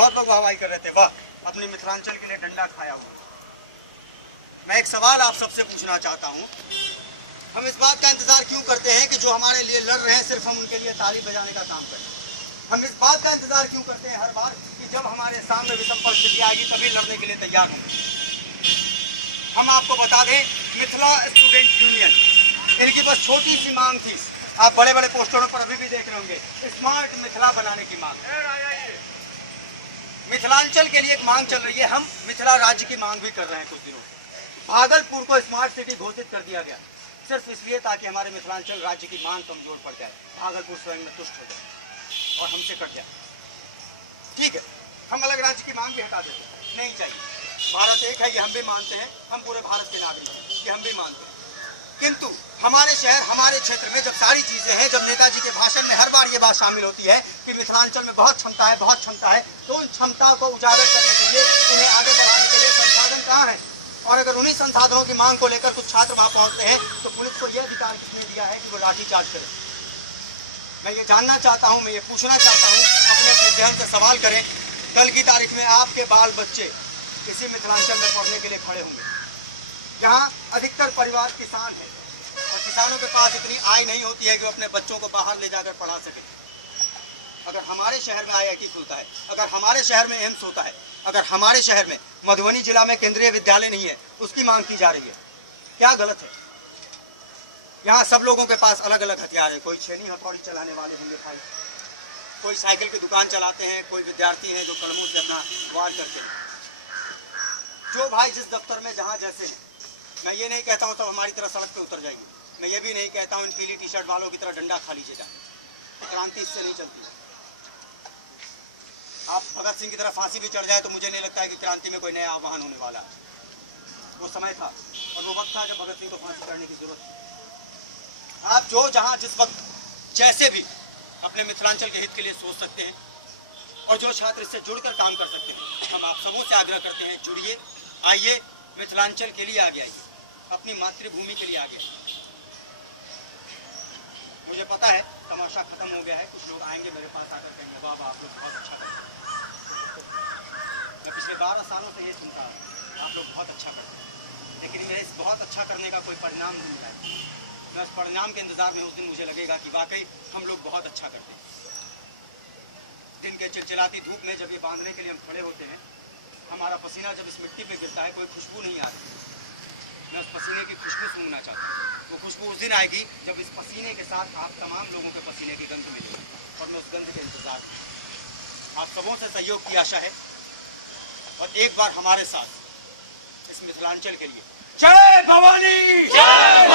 बहुत लोग वाहवाही कर रहे थे, वाह अपने मिथिलांचल के लिए डंडा खाया हुआ। मैं एक सवाल आप सबसे पूछना चाहता हूँ, हम इस बात का इंतजार क्यों करते हैं कि जो हमारे लिए लड़ रहे हैं सिर्फ हम उनके लिए ताली बजाने का काम करें? हम इस बात का इंतजार क्यों करते हैं हर बार कि जब हमारे सामने विषम परिस्थिति आएगी तभी लड़ने के लिए तैयार होंगे? हम आपको बता दें, मिथिला स्टूडेंट यूनियन, इनकी बस छोटी सी मांग थी, आप बड़े बड़े पोस्टरों पर अभी भी देख रहे होंगे, स्मार्ट मिथिला बनाने की मांग। मिथिलांचल के लिए एक मांग चल रही है, हम मिथिला राज्य की मांग भी कर रहे हैं। कुछ दिनों भागलपुर को स्मार्ट सिटी घोषित कर दिया गया, सिर्फ इसलिए ताकि हमारे मिथिलांचल राज्य की मांग कमजोर पड़ जाए, भागलपुर स्वयं में तुष्ट हो जाए और हमसे कट जाए। ठीक है, हम अलग राज्य की मांग भी हटा देते हैं, नहीं चाहिए। भारत एक है, ये हम भी मानते हैं, हम पूरे भारत के नागरिक हैं, ये हम भी मानते हैं। किंतु हमारे शहर, हमारे क्षेत्र में जब सारी चीजें हैं, जब नेताजी के भाषण में हर बार ये बात शामिल होती है कि मिथिलांचल में बहुत क्षमता है, बहुत क्षमता है, तो उन क्षमता को उजागर करने के लिए, उन्हें आगे बढ़ाने के लिए संसाधन कहाँ है? और अगर उन्हीं संसाधनों की मांग को लेकर कुछ छात्र वहां पहुंचते हैं तो पुलिस को यह अधिकार किसने दिया है कि वो लाठीचार्ज करे? मैं ये जानना चाहता हूं, मैं ये पूछना चाहता हूं, अपने अपने जहन से सवाल करें। कल की तारीख में आपके बाल बच्चे इसी मिथिलांचल में पढ़ने के लिए खड़े होंगे, जहाँ अधिकतर परिवार किसान है और किसानों के पास इतनी आय नहीं होती है कि वो अपने बच्चों को बाहर ले जाकर पढ़ा सके। अगर हमारे शहर में IIT खुलता है, अगर हमारे शहर में एम्स होता है, अगर हमारे शहर में मधुबनी जिला में केंद्रीय विद्यालय नहीं है, उसकी मांग की जा रही है, क्या गलत है? यहाँ सब लोगों के पास अलग अलग हथियार है, कोई छेनी हथौड़ी चलाने वाले होंगे भाई, कोई साइकिल की दुकान चलाते हैं, कोई विद्यार्थी हैं जो कलमों से अपना वार करते हैं। जो भाई जिस दफ्तर में जहाँ जैसे हैं, मैं ये नहीं कहता हूँ तो हमारी तरह सड़क पे उतर जाइए, मैं ये भी नहीं कहता हूँ इन पीली टी शर्ट वालों की तरह डंडा खा लीजिएगा, क्रांति इससे नहीं चलती। आप भगत सिंह की तरह फांसी भी चढ़ जाए तो मुझे नहीं लगता है कि क्रांति में कोई नया आह्वान होने वाला है। वो समय था और वो वक्त था जब भगत सिंह को फांसी चढ़ने की जरूरत थी। आप जो जहाँ जिस वक्त जैसे भी अपने मिथिलांचल के हित के लिए सोच सकते हैं और जो छात्र इससे जुड़कर काम कर सकते हैं, हम आप सबों से आग्रह करते हैं, जुड़िए, आइए, मिथिलांचल के लिए आगे आइए, अपनी मातृभूमि के लिए आगे आइए। मुझे पता है तमाशा खत्म हो गया है, कुछ लोग आएंगे मेरे पास आकर कहेंगे बाबा आप लोग बहुत अच्छा करते हैं। मैं पिछले 12 सालों से ये सुनता हूँ, आप लोग बहुत अच्छा करते हैं, लेकिन मेरे इस बहुत अच्छा करने का कोई परिणाम नहीं मिला है। मैं उस परिणाम के इंतजार में उस दिन मुझे लगेगा कि वाकई हम लोग बहुत अच्छा करते हैं। दिन के चिलचिलाती धूप में जब ये बांधने के लिए हम खड़े होते हैं, हमारा पसीना जब इस मिट्टी पे गिरता है, कोई खुशबू नहीं आती, मैं उस पसीने की खुशबू सूंघना चाहता हूँ। वो खुशबू उस दिन आएगी जब इस पसीने के साथ आप तमाम लोगों के पसीने की गंध मिलेगी और मैं उस गंध के इंतजार में। आप सबों से सहयोग की आशा है और एक बार हमारे साथ इस मिथिलांचल के लिए जय भवानी, जय